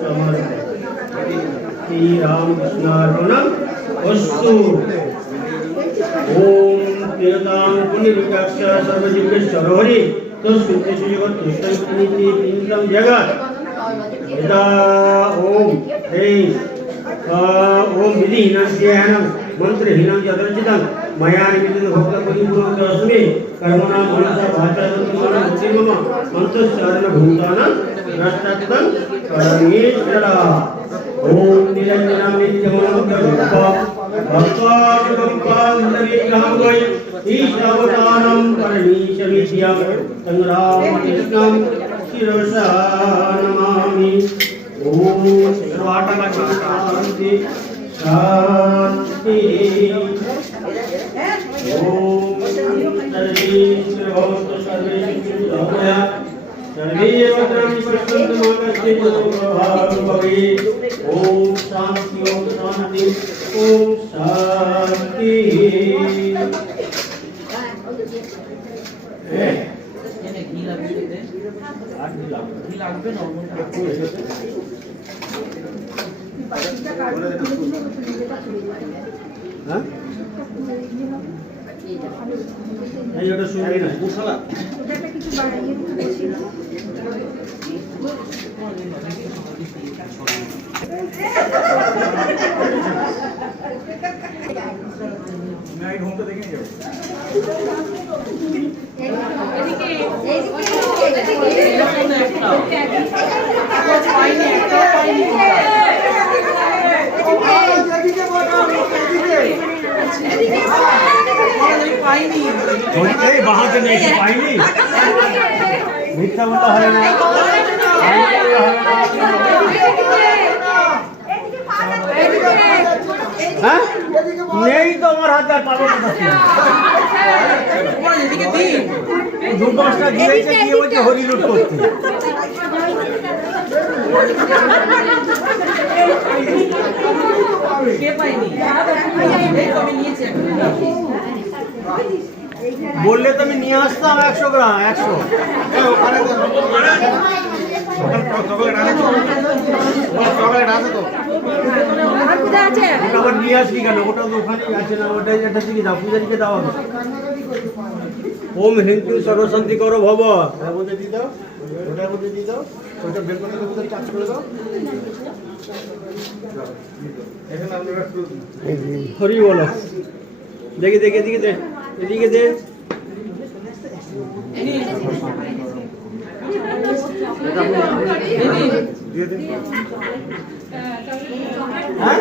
समर्पयामि। श्री रामकृष्णार्पणम् अस्तु। ओम प्रियतां पुण्यविकाक्ष सर्वजीवेश्वरोहरि तस्मिन् जगत्तुष्टमिति तीर्थं जगत् यदा ओम ह्रीं ओम विधिहीनं ध्यानं मंत्रहीनं यदर्चितं मया निमित्तं भक्तपरिपूर्णोऽस्मि कर्मणां मनसा वाचा मम मन्त्रोच्चारण भूतानां नष्टाकृतं परमेश्वरा। ओम निरंजनं नित्यमनोज्ञरूपं भक्तादिगम्पान्तविग्रहं वै ईशावतानं परमेशविद्यं संग्रामकृष्णं शिरसा नमामि। ओम सर्वाटलशान्ति शान्ति। ओम सर्वेश्वर भवतु वीरभद्राणि पश्यन्तु मातश्चेतोभावे ओम शांति ओम शांति। ঘি লাগবে না হ্যাঁ এই ওটা শুনবি না মুখালা मैं घूमते देखेंगे वहां से नहीं पाएंगी मिथ्या बोला है ना नहीं तो हमारे हाथ में पालो दो पांचटा दिए वो हरी लूट करते বললে তো আমি নিয়ে আসতাম 100 গ্রাম 100 আবার নিয়ে আসবি কেন ওটা তো ওখানেই আছে না ওটা একটা দিকে দাও পূজারীকে দাও ওম হিন্দু সর্বশান্তি করো ভব ওটার মধ্যে দিয়ে দাও ওইটা বের করে দাও চার্জ করে দাও হরি বলো দেখি দেখি এদিকে দে এদিকে দে হ্যাঁ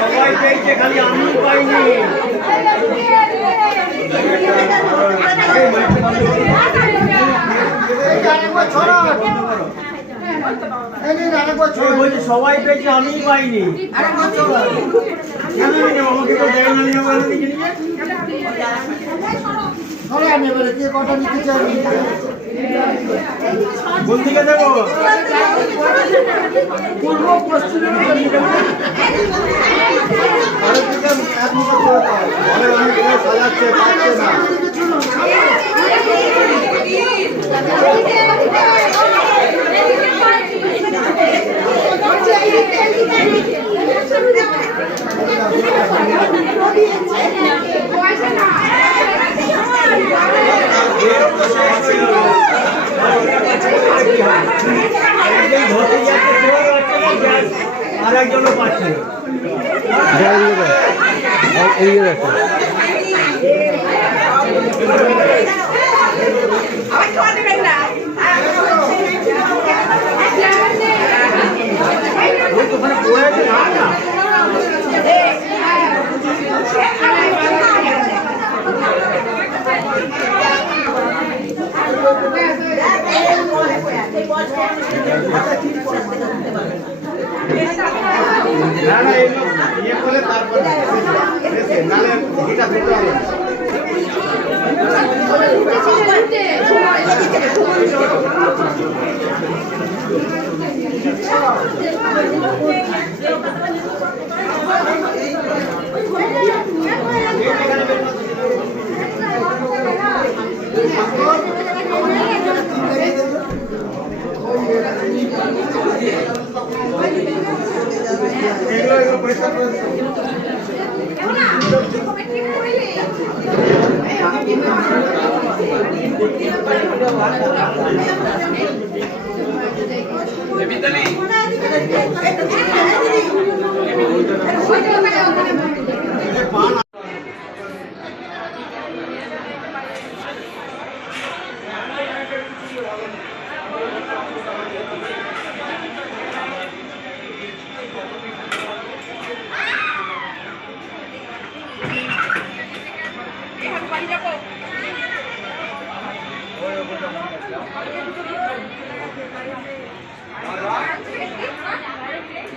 সবাই পেয়েছে খালি আমি পাইনি সবাই পেয়েছে আমি পাইনি আমাকে তো দেয় না কোন দিকে দেবো পূর্ব পশ্চিম সাজাচ্ছে পাচ্ছে না আর একজনও পাচ্ছে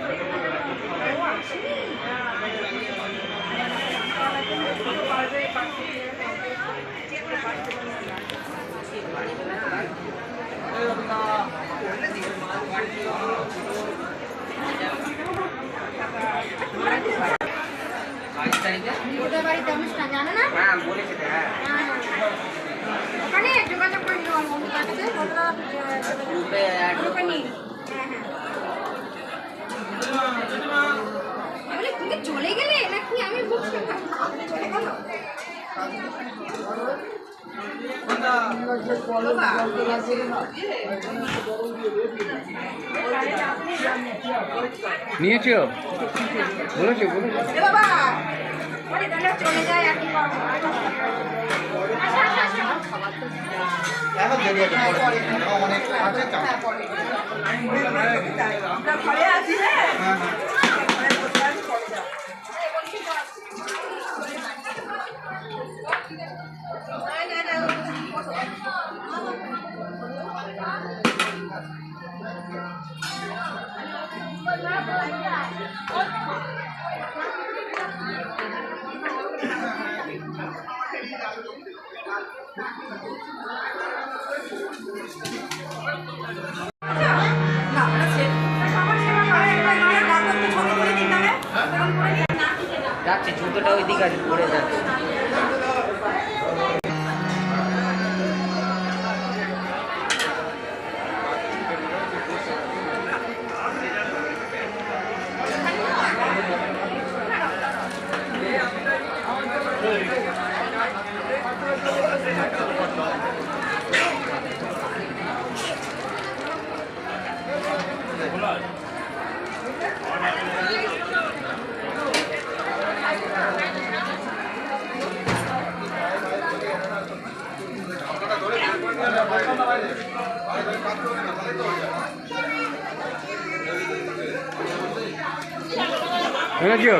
Thank you. ওদের বাড়িতে অনুষ্ঠান জানো না? হ্যাঁ বলেছে তো, হ্যাঁ ওখানে যোগাযোগ করে নিও আমার মনে আছে ওটা গ্রুপে অ্যাড গ্রুপে নিই। হ্যাঁ আমি তুমি চলে গেলে নাকি আমি বুঝতে চলে গেল নিয়েছো? বলেছো? এ বাবা ওরে তাহলে চলে যায় আর কি করবো আচ্ছা আচ্ছা আচ্ছা এখন দেরি আছে পরে অনেক আছে চাপ আমরা ঘরে আছি হ্যাঁ হ্যাঁ হ্যাঁ যাচ্ছে জুতোটা ওই দিকে আছে পড়ে যাচ্ছে বুঝেছো?